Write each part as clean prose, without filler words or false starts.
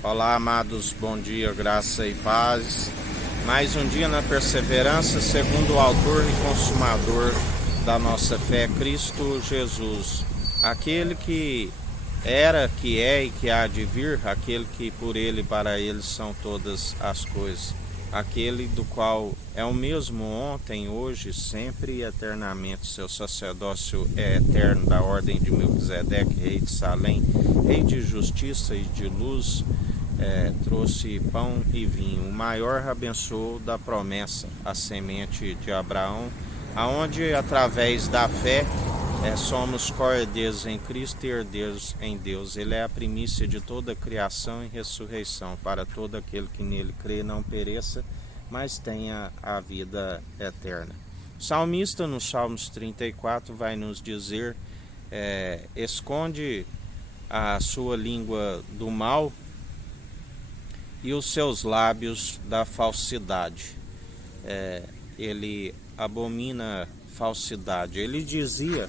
Olá, amados, bom dia, graça e paz. Mais um dia na perseverança, segundo o autor e consumador da nossa fé, Cristo Jesus. Aquele que era, que é e que há de vir, aquele que por ele e para ele são todas as coisas. Aquele do qual é o mesmo ontem, hoje, sempre e eternamente. Seu sacerdócio é eterno, da ordem de Melquisedeque, rei de Salém, rei de justiça e de luz. Trouxe pão e vinho. O maior abençoou da promessa, a semente de Abraão, aonde através da fé somos co-herdeiros em Cristo e herdeiros em Deus. Ele é a primícia de toda a criação e ressurreição, para todo aquele que nele crê não pereça, mas tenha a vida eterna. O salmista, no Salmos 34, vai nos dizer: esconde a sua língua do mal e os seus lábios da falsidade. Ele abomina falsidade. Ele dizia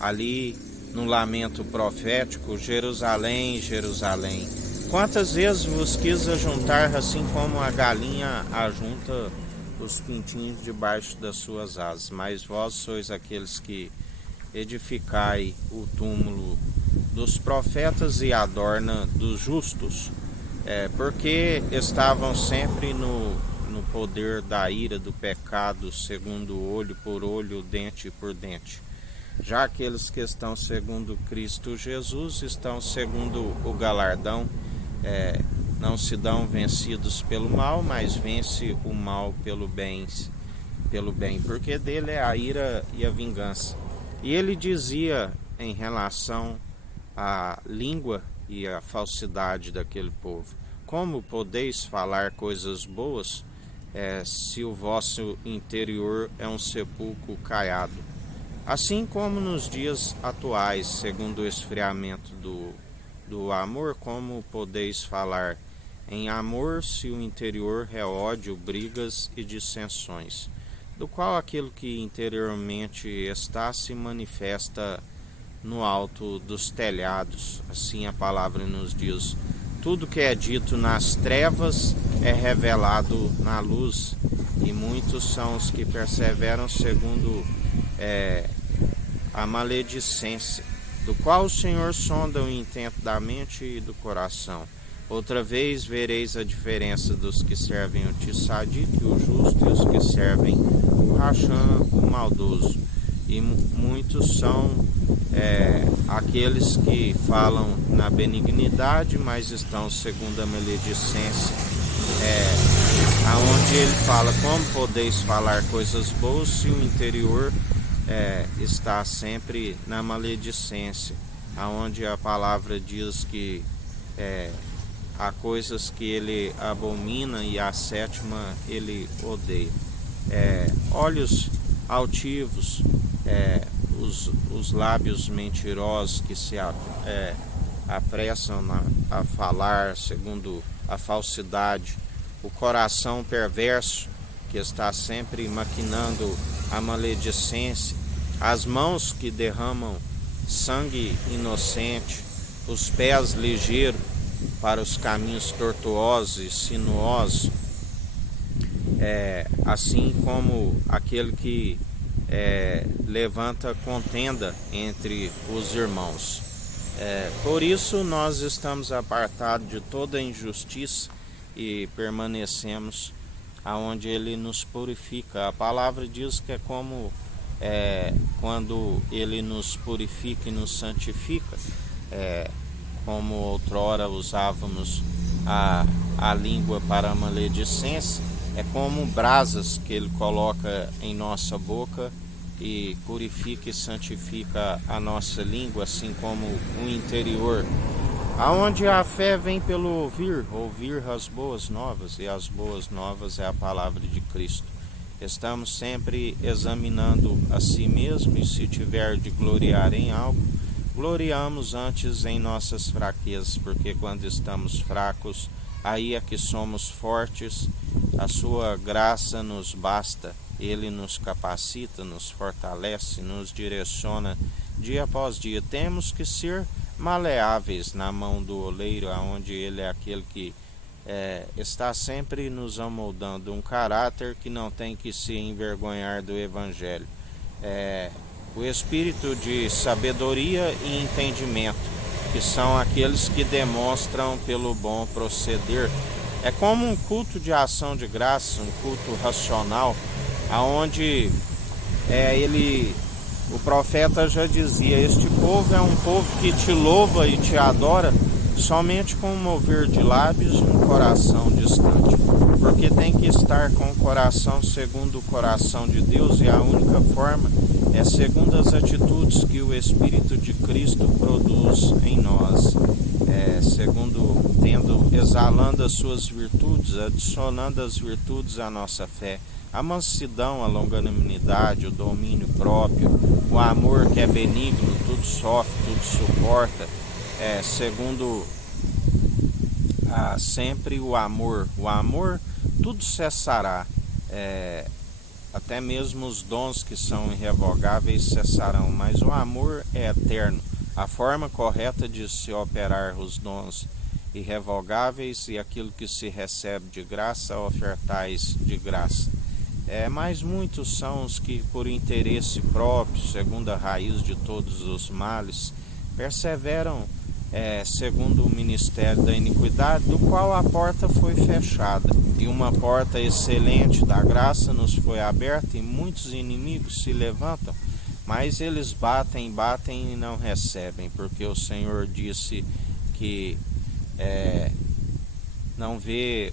ali no lamento profético: Jerusalém, Jerusalém, quantas vezes vos quis ajuntar, assim como a galinha ajunta os pintinhos debaixo das suas asas, mas vós sois aqueles que edificai o túmulo dos profetas e adorna dos justos. Porque estavam sempre no poder da ira, do pecado, segundo olho por olho, dente por dente. Já aqueles que estão segundo Cristo Jesus estão segundo o galardão, não se dão vencidos pelo mal, mas vence o mal pelo bem, porque dele é a ira e a vingança. E ele dizia em relação à língua e a falsidade daquele povo: como podeis falar coisas boas se o vosso interior é um sepulcro caiado? Assim como nos dias atuais, segundo o esfriamento do amor, como podeis falar em amor se o interior é ódio, brigas e dissensões, do qual aquilo que interiormente está se manifesta no alto dos telhados? Assim a palavra nos diz: tudo que é dito nas trevas é revelado na luz, e muitos são os que perseveram segundo a maledicência, do qual o Senhor sonda o intento da mente e do coração. Outra vez vereis a diferença dos que servem o Tissadique, o justo, e os que servem o Racham, o maldoso. E muitos são aqueles que falam na benignidade, mas estão segundo a maledicência, aonde ele fala: como podeis falar coisas boas se o interior está sempre na maledicência, aonde a palavra diz que há coisas que ele abomina e a sétima ele odeia. Olhos altivos, os lábios mentirosos que se apressam a falar segundo a falsidade, o coração perverso que está sempre maquinando a maledicência, as mãos que derramam sangue inocente, os pés ligeiros para os caminhos tortuosos e sinuosos, assim como aquele que levanta contenda entre os irmãos. Por isso nós estamos apartados de toda injustiça e permanecemos aonde ele nos purifica. A palavra diz que é como quando ele nos purifica e nos santifica, como outrora usávamos a língua para a maledicência, é como brasas que ele coloca em nossa boca e purifica e santifica a nossa língua, assim como o interior. Aonde a fé vem pelo ouvir as boas novas, e as boas novas é a palavra de Cristo. Estamos sempre examinando a si mesmo, e se tiver de gloriar em algo, gloriamos antes em nossas fraquezas, porque quando estamos fracos, aí é que somos fortes. A sua graça nos basta, ele nos capacita, nos fortalece, nos direciona dia após dia. Temos que ser maleáveis na mão do oleiro, aonde ele é aquele que está sempre nos amoldando um caráter que não tem que se envergonhar do Evangelho. O espírito de sabedoria e entendimento, que são aqueles que demonstram pelo bom proceder. É como um culto de ação de graça, um culto racional, aonde o profeta já dizia: este povo é um povo que te louva e te adora somente com um mover de lábios e um coração distante, porque tem que estar com o coração segundo o coração de Deus, e a única forma é segundo as atitudes que o Espírito de Cristo produz em nós, exalando as suas virtudes, adicionando as virtudes à nossa fé, a mansidão, a longanimidade, o domínio próprio, o amor que é benigno, tudo sofre, tudo suporta, segundo sempre o amor tudo cessará, até mesmo os dons que são irrevogáveis cessarão, mas o amor é eterno. A forma correta de se operar os dons irrevogáveis e aquilo que se recebe de graça, ofertais de graça. Mas muitos são os que, por interesse próprio, segundo a raiz de todos os males, perseveram segundo o ministério da iniquidade, do qual a porta foi fechada, e uma porta excelente da graça nos foi aberta, e muitos inimigos se levantam, mas eles batem e não recebem, porque o Senhor disse que não vê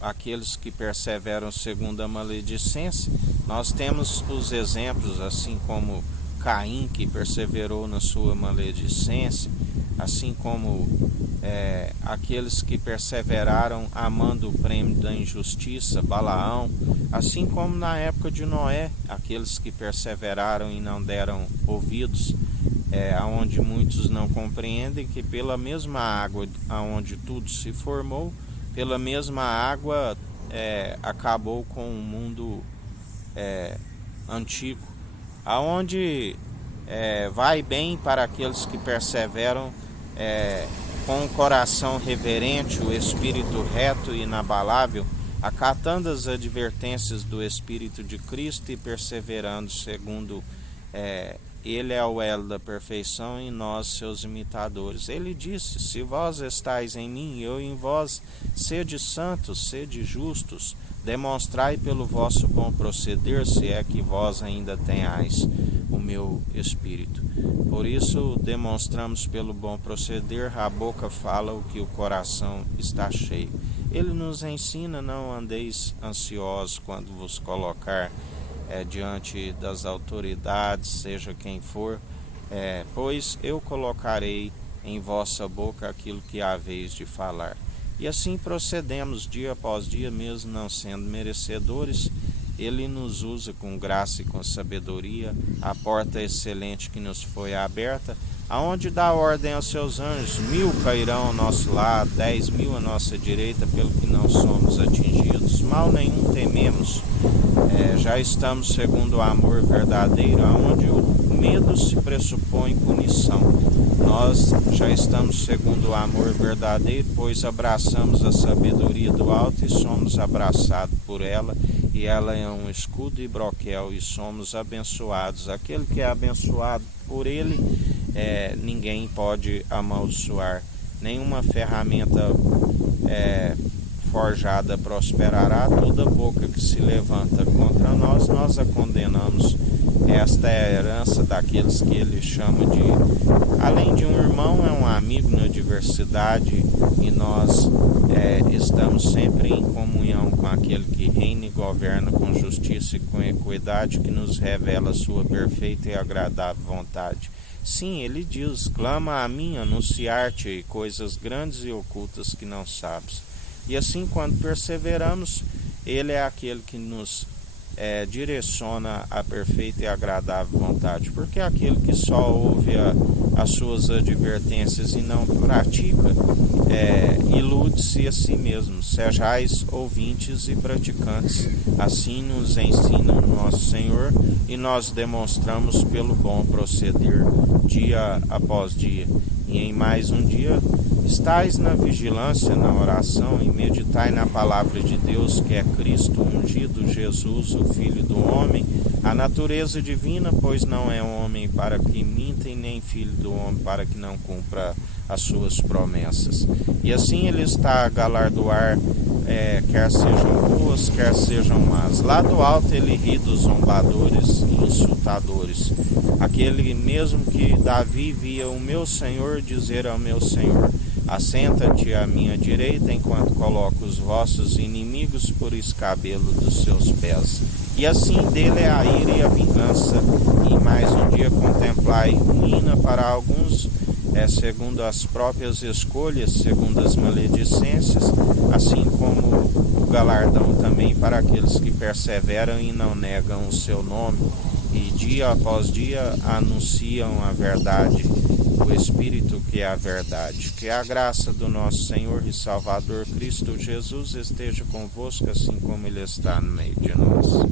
aqueles que perseveram segundo a maledicência. Nós temos os exemplos, assim como Caim, que perseverou na sua maledicência, assim como aqueles que perseveraram amando o prêmio da injustiça, Balaão, assim como na época de Noé, aqueles que perseveraram e não deram ouvidos, aonde muitos não compreendem que pela mesma água aonde tudo se formou, pela mesma água acabou com o mundo antigo, aonde vai bem para aqueles que perseveram com o coração reverente, o espírito reto e inabalável, acatando as advertências do Espírito de Cristo e perseverando segundo ele é o elo da perfeição e nós seus imitadores. Ele disse: se vós estáis em mim e eu em vós, sede santos, sede justos, demonstrai pelo vosso bom proceder, se é que vós ainda tenhais o meu Espírito. Por isso demonstramos pelo bom proceder, a boca fala o que o coração está cheio. Ele nos ensina: não andeis ansiosos quando vos colocar diante das autoridades, seja quem for, pois eu colocarei em vossa boca aquilo que haveis de falar. E assim procedemos dia após dia, mesmo não sendo merecedores. Ele nos usa com graça e com sabedoria, a porta excelente que nos foi aberta, aonde dá ordem aos seus anjos: 1000 cairão ao nosso lado, 10.000 à nossa direita, pelo que não somos atingidos. Mal nenhum tememos, já estamos segundo o amor verdadeiro, aonde o medo se pressupõe punição. Nós já estamos segundo o amor verdadeiro, pois abraçamos a sabedoria do alto e somos abraçados por ela, e ela é um escudo e broquel, e somos abençoados. Aquele que é abençoado por ele, ninguém pode amaldiçoar. Nenhuma ferramenta forjada prosperará. Toda boca que se levanta contra nós, nós a condenamos. Esta é a herança daqueles que ele chama de, além de um irmão, é um amigo na diversidade, e nós estamos sempre em comunhão com aquele que reina e governa com justiça e com equidade, que nos revela a sua perfeita e agradável vontade. Sim, ele diz: clama a mim, anunciar-te coisas grandes e ocultas que não sabes. E assim, quando perseveramos, ele é aquele que nos direciona a perfeita e agradável vontade, porque aquele que só ouve as suas advertências e não pratica, ilude-se a si mesmo. Sejais ouvintes e praticantes, assim nos ensina o nosso Senhor, e nós demonstramos pelo bom proceder dia após dia. E em mais um dia, estais na vigilância, na oração, e meditai na palavra de Deus, que é Cristo ungido, Jesus, o Filho do homem, a natureza divina, pois não é homem para que minta, e nem filho do homem para que não cumpra as suas promessas. E assim ele está a galardoar, quer sejam boas, quer sejam más. Lá do alto ele ri dos zombadores e insultadores. Aquele mesmo que Davi via o meu Senhor dizer ao meu Senhor: assenta-te à minha direita, enquanto coloco os vossos inimigos por escabelo dos seus pés. E assim dele é a ira e a vingança, e mais um dia contemplai ruína para alguns, segundo as próprias escolhas, segundo as maledicências, assim como o galardão também para aqueles que perseveram e não negam o seu nome, e dia após dia anunciam a verdade, o Espírito que é a verdade. Que a graça do nosso Senhor e Salvador Cristo Jesus esteja convosco, assim como Ele está no meio de nós.